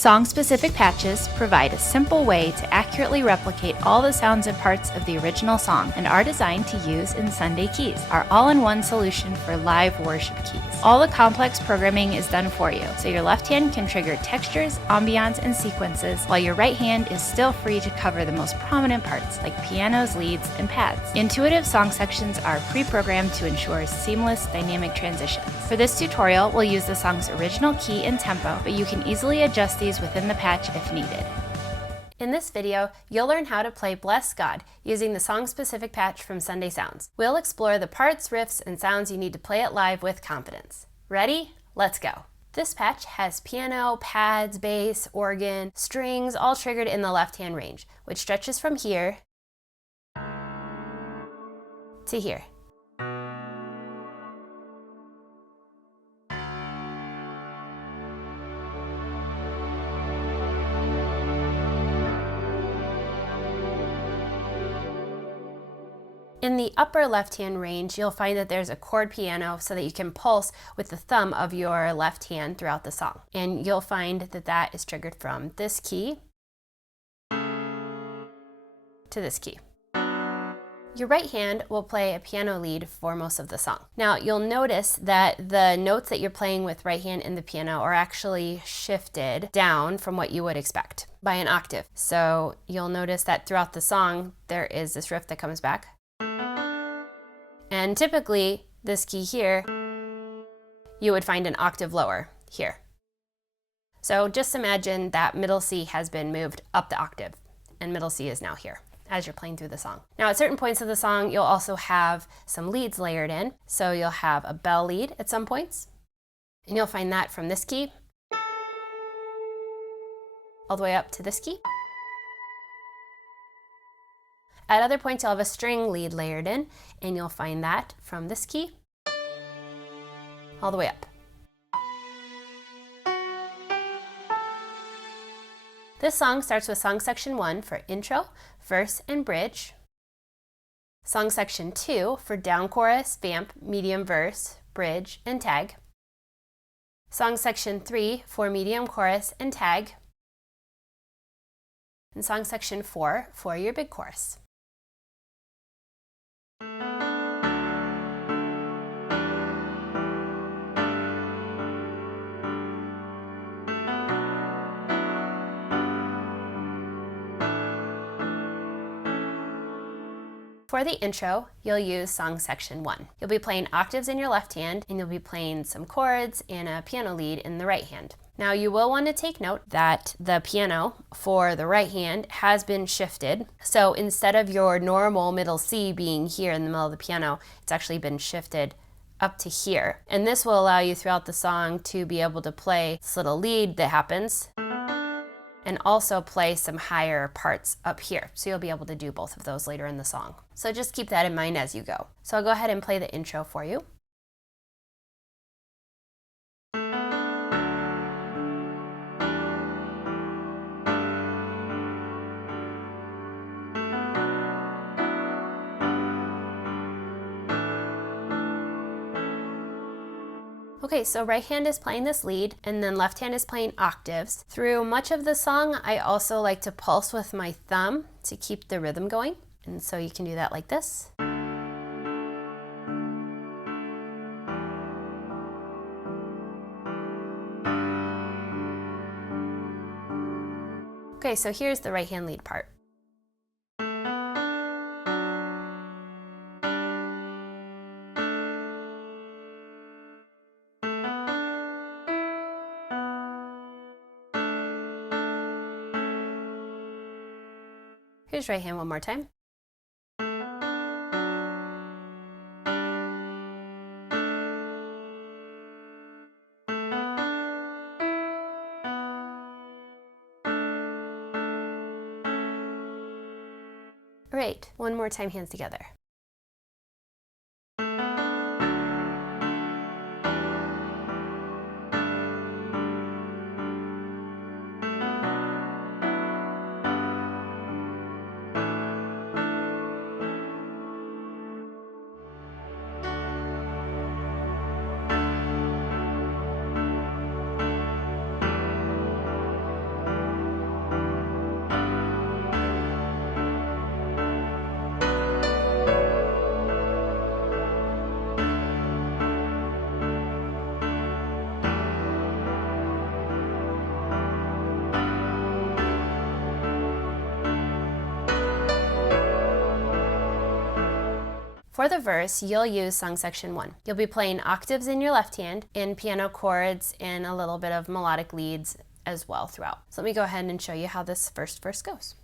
Song-specific patches provide a simple way to accurately replicate all the sounds and parts of the original song and are designed to use in Sunday Keys, our all-in-one solution for live worship keys. All the complex programming is done for you, so your left hand can trigger textures, ambiance, and sequences, while your right hand is still free to cover the most prominent parts, like pianos, leads, and pads. Intuitive song sections are pre-programmed to ensure seamless, dynamic transitions. For this tutorial, we'll use the song's original key and tempo, but you can easily adjust these within the patch if needed. In this video, you'll learn how to play Bless God using the song-specific patch from Sunday Sounds. We'll explore the parts, riffs, and sounds you need to play it live with confidence. Ready? Let's go. This patch has piano, pads, bass, organ, strings, all triggered in the left-hand range, which stretches from here to here. In the upper left-hand range, you'll find that there's a chord piano so that you can pulse with the thumb of your left hand throughout the song. And you'll find that that is triggered from this key to this key. Your right hand will play a piano lead for most of the song. Now, you'll notice that the notes that you're playing with right hand in the piano are actually shifted down from what you would expect by an octave. So you'll notice that throughout the song, there is this riff that comes back. And typically, this key here, you would find an octave lower here. So just imagine that middle C has been moved up the octave, and middle C is now here as you're playing through the song. Now at certain points of the song, you'll also have some leads layered in. So you'll have a bell lead at some points, and you'll find that from this key all the way up to this key. At other points, you'll have a string lead layered in, and you'll find that from this key all the way up. This song starts with song section 1 for intro, verse, and bridge. Song section 2 for down chorus, vamp, medium verse, bridge, and tag. Song section 3 for medium chorus and tag. And song section 4 for your big chorus. For the intro, you'll use song section 1. You'll be playing octaves in your left hand, and you'll be playing some chords and a piano lead in the right hand. Now you will want to take note that the piano for the right hand has been shifted. So instead of your normal middle C being here in the middle of the piano, it's actually been shifted up to here. And this will allow you throughout the song to be able to play this little lead that happens, and also play some higher parts up here. So you'll be able to do both of those later in the song. So just keep that in mind as you go. So I'll go ahead and play the intro for you. Okay, so right hand is playing this lead, and then left hand is playing octaves. Through much of the song, I also like to pulse with my thumb to keep the rhythm going. And so you can do that like this. Okay, so here's the right hand lead part. Here's right hand one more time. Great. One more time, hands together. For the verse, you'll use song section 1. You'll be playing octaves in your left hand and piano chords and a little bit of melodic leads as well throughout. So let me go ahead and show you how this first verse goes.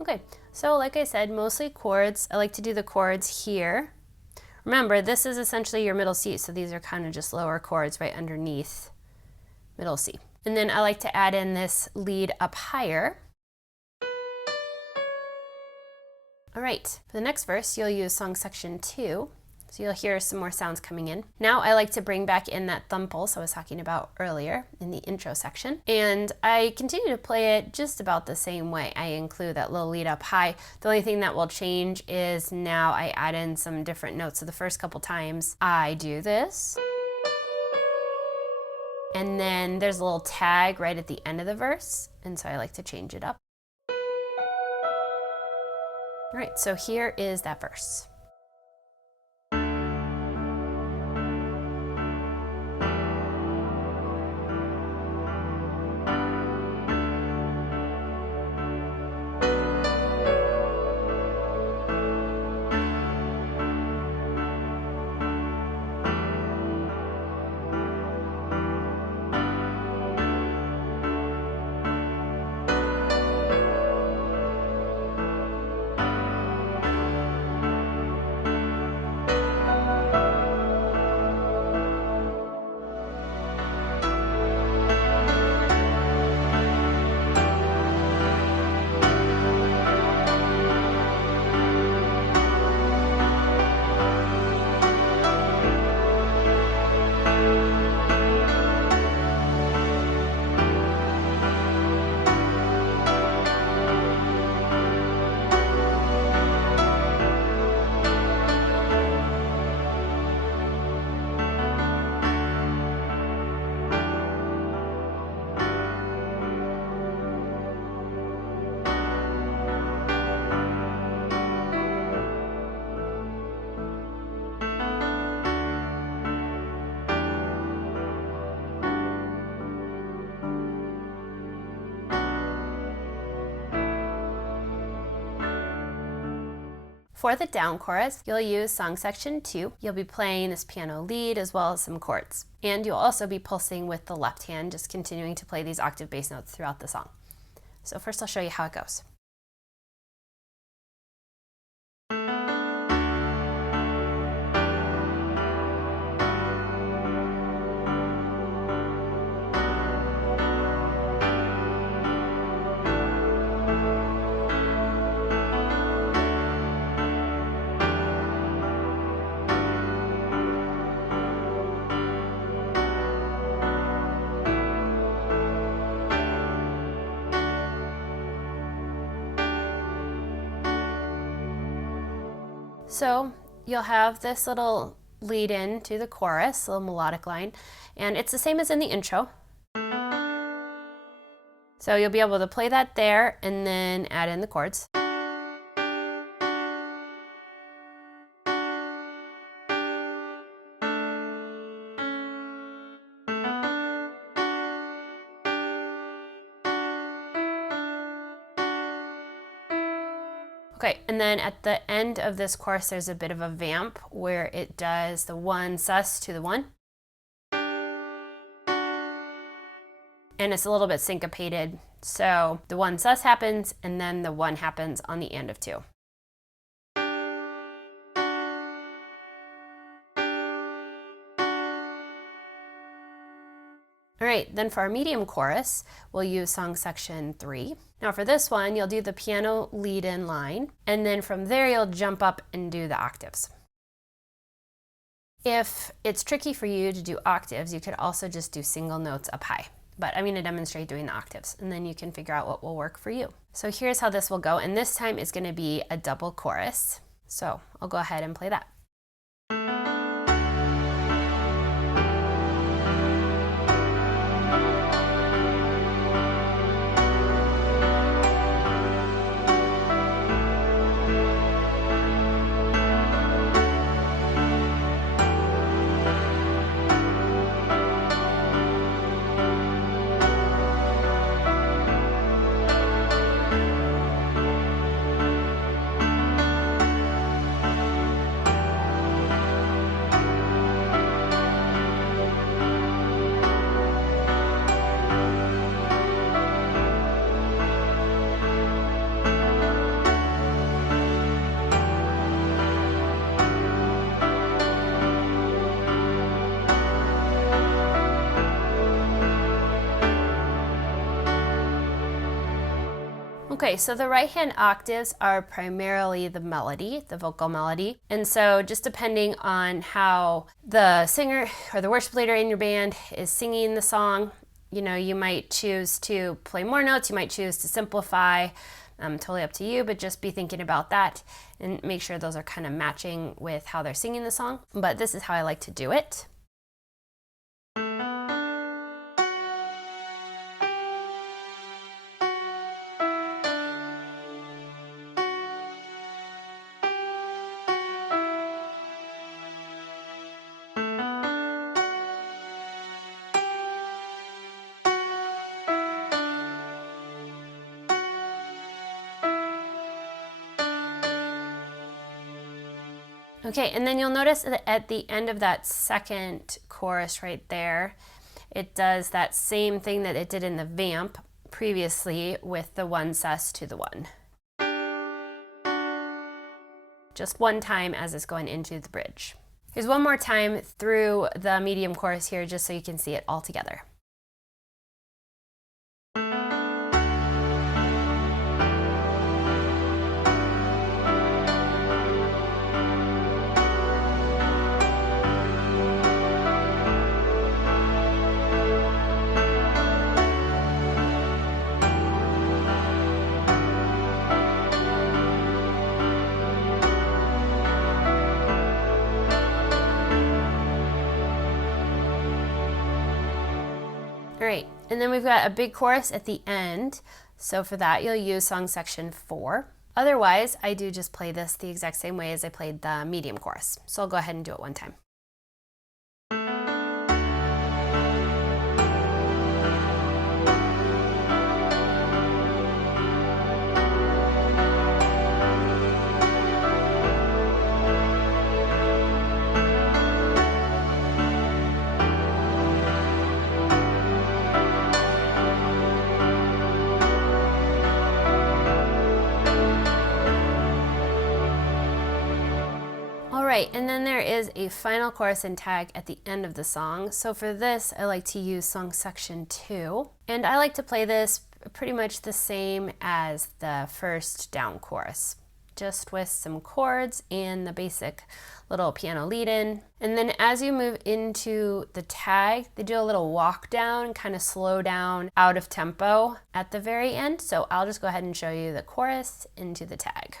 Okay, so like I said, mostly chords. I like to do the chords here. Remember, this is essentially your middle C, so these are kind of just lower chords right underneath middle C. And then I like to add in this lead up higher. All right, for the next verse, you'll use song section 2. So you'll hear some more sounds coming in. Now I like to bring back in that thumb pulse I was talking about earlier in the intro section. And I continue to play it just about the same way. I include that little lead up high. The only thing that will change is now I add in some different notes. So the first couple times I do this. And then there's a little tag right at the end of the verse. And so I like to change it up. All right, so here is that verse. For the down chorus, you'll use song section 2. You'll be playing this piano lead as well as some chords. And you'll also be pulsing with the left hand, just continuing to play these octave bass notes throughout the song. So first I'll show you how it goes. So you'll have this little lead in to the chorus, a little melodic line, and it's the same as in the intro. So you'll be able to play that there and then add in the chords. Okay, and then at the end of this chorus, there's a bit of a vamp where it does the 1 sus to the 1. And it's a little bit syncopated. So the 1 sus happens, and then the 1 happens on the end of 2. All right, then for our medium chorus, we'll use song section 3. Now for this one, you'll do the piano lead-in line, and then from there you'll jump up and do the octaves. If it's tricky for you to do octaves, you could also just do single notes up high. But I'm going to demonstrate doing the octaves, and then you can figure out what will work for you. So here's how this will go, and this time it's going to be a double chorus. So I'll go ahead and play that. Okay, so the right hand octaves are primarily the melody, the vocal melody. And so just depending on how the singer or the worship leader in your band is singing the song, you know, you might choose to play more notes, you might choose to simplify, totally up to you, but just be thinking about that and make sure those are kind of matching with how they're singing the song. But this is how I like to do it. Okay, and then you'll notice that at the end of that second chorus right there, it does that same thing that it did in the vamp previously with the one sus to the one. Just one time as it's going into the bridge. Here's one more time through the medium chorus here just so you can see it all together. All right, and then we've got a big chorus at the end. So for that, you'll use song section 4. Otherwise, I do just play this the exact same way as I played the medium chorus. So I'll go ahead and do it one time. Right, and then there is a final chorus and tag at the end of the song. So for this, I like to use song section 2. And I like to play this pretty much the same as the first down chorus, just with some chords and the basic little piano lead-in. And then as you move into the tag, they do a little walk down, kind of slow down out of tempo at the very end. So I'll just go ahead and show you the chorus into the tag.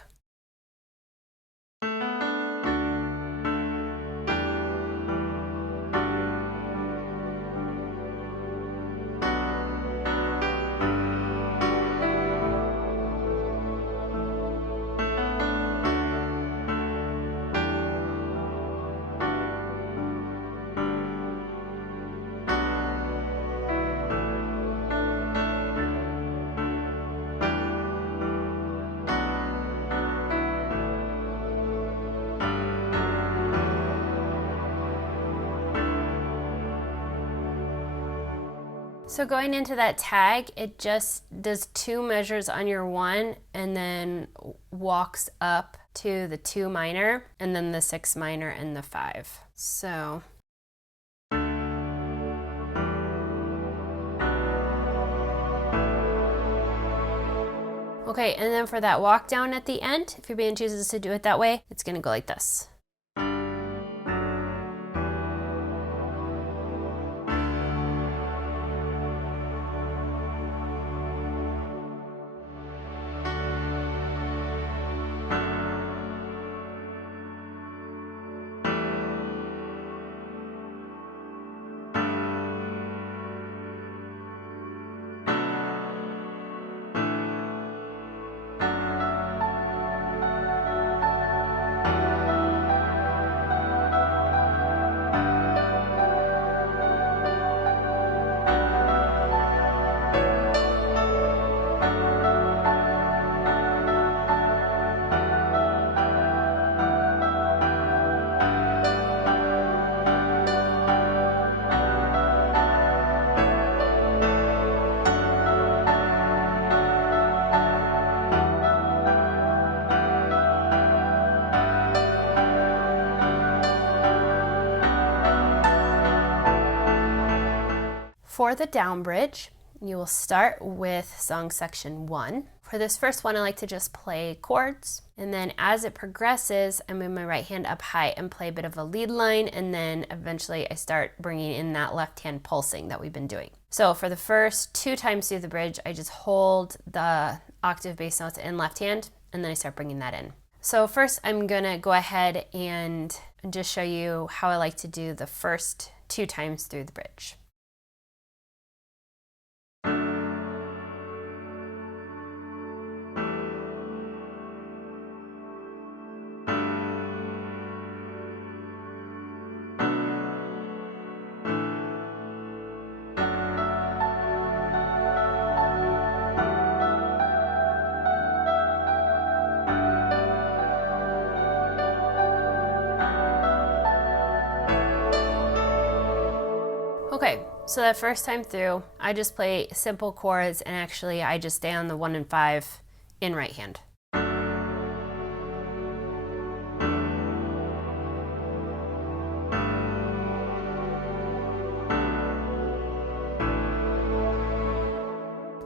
So going into that tag, it just does 2 measures on your 1 and then walks up to the 2 minor and then the 6 minor and the 5. So okay, and then for that walk down at the end, if your band chooses to do it that way, it's gonna go like this. For the down bridge, you will start with song section 1. For this first one, I like to just play chords, and then as it progresses, I move my right hand up high and play a bit of a lead line, and then eventually I start bringing in that left hand pulsing that we've been doing. So for the first 2 times through the bridge, I just hold the octave bass notes in left hand, and then I start bringing that in. So first I'm gonna go ahead and just show you how I like to do the first 2 times through the bridge. Okay, so that first time through, I just play simple chords, and actually I just stay on the 1 and 5 in right hand.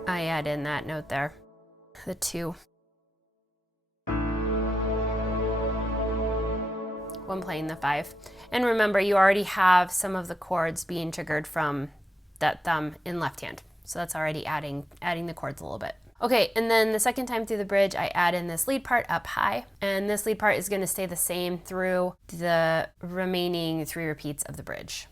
I add in that note there, the 2. When playing the 5. And remember, you already have some of the chords being triggered from that thumb in left hand. So that's already adding the chords a little bit. Okay, and then the second time through the bridge, I add in this lead part up high. And this lead part is going to stay the same through the remaining 3 repeats of the bridge.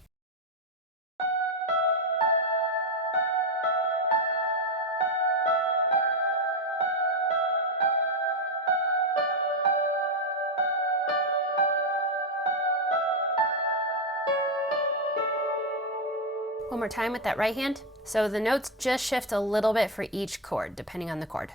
One more time with that right hand. So the notes just shift a little bit for each chord, depending on the chord.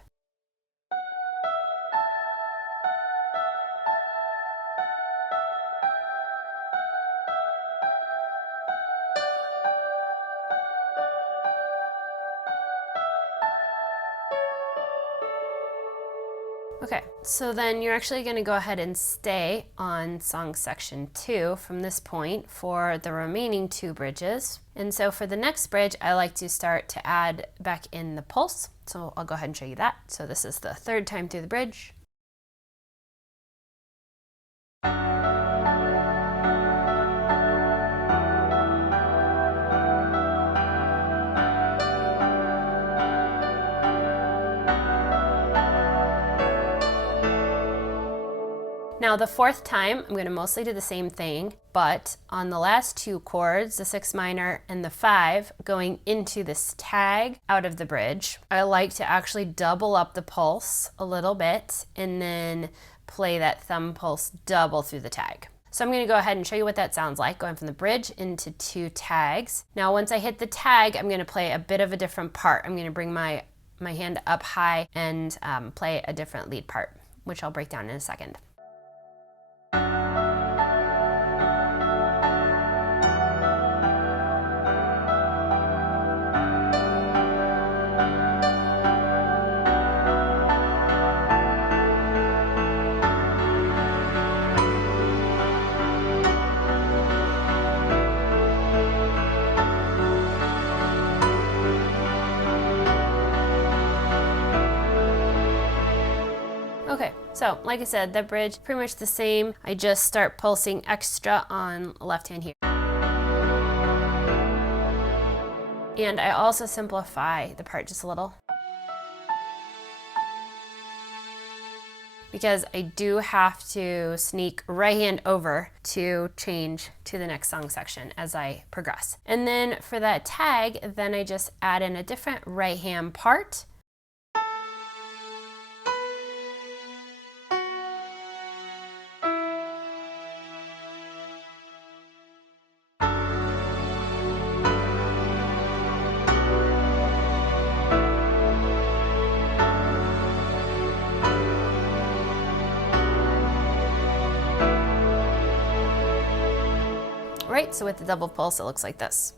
Okay, so then you're actually going to go ahead and stay on song section 2 from this point for the remaining 2 bridges. And so for the next bridge, I like to start to add back in the pulse. So I'll go ahead and show you that. So this is the 3rd time through the bridge. Now the 4th time, I'm going to mostly do the same thing, but on the last 2 chords, the 6 minor and the 5, going into this tag out of the bridge, I like to actually double up the pulse a little bit and then play that thumb pulse double through the tag. So I'm going to go ahead and show you what that sounds like, going from the bridge into 2 tags. Now once I hit the tag, I'm going to play a bit of a different part. I'm going to bring my hand up high and play a different lead part, which I'll break down in a second. Okay, so like I said, the bridge pretty much the same. I just start pulsing extra on left hand here. And I also simplify the part just a little, because I do have to sneak right hand over to change to the next song section as I progress. And then for that tag, then I just add in a different right hand part. Right, so with the double pulse, it looks like this.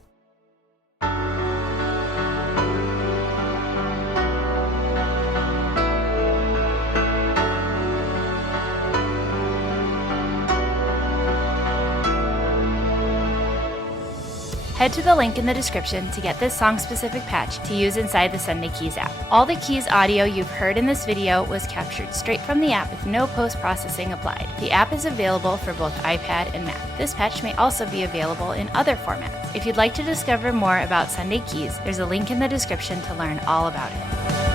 Head to the link in the description to get this song-specific patch to use inside the Sunday Keys app. All the Keys audio you've heard in this video was captured straight from the app with no post-processing applied. The app is available for both iPad and Mac. This patch may also be available in other formats. If you'd like to discover more about Sunday Keys, there's a link in the description to learn all about it.